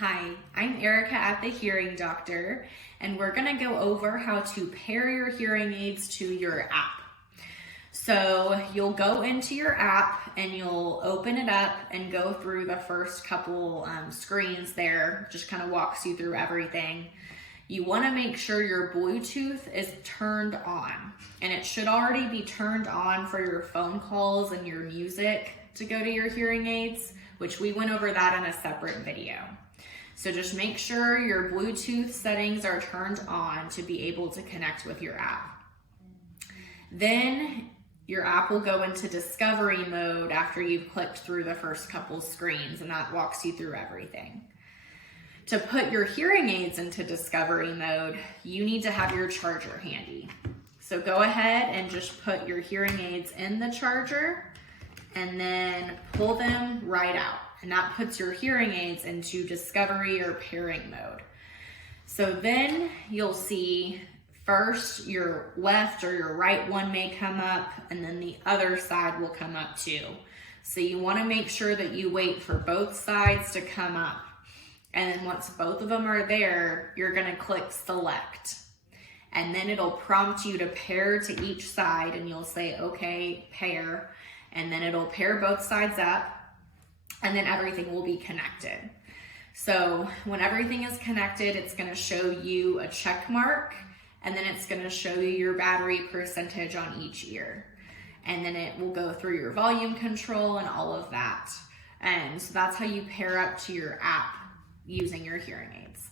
Hi, I'm Erica at the Hearing Doctor, and we're going to go over how to pair your hearing aids to your app. So you'll go into your app and you'll open it up and go through the first couple screens there, just kind of walks you through everything. You want to make sure your Bluetooth is turned on, and it should already be turned on for your phone calls and your music to go to your hearing aids, which we went over that in a separate video. So just make sure your Bluetooth settings are turned on to be able to connect with your app. Then your app will go into discovery mode after you've clicked through the first couple screens, and that walks you through everything. To put your hearing aids into discovery mode, you need to have your charger handy. So go ahead and just put your hearing aids in the charger and then pull them right out. And that puts your hearing aids into discovery or pairing mode. So then you'll see first your left or your right one may come up, and then the other side will come up too. So you want to make sure that you wait for both sides to come up. And then once both of them are there, you're going to click select. And then it'll prompt you to pair to each side, and you'll say, okay, pair. And then it'll pair both sides up, and then everything will be connected. So when everything is connected, it's going to show you a check mark, and then it's going to show you your battery percentage on each ear. And then it will go through your volume control and all of that. And so that's how you pair up to your app using your hearing aids.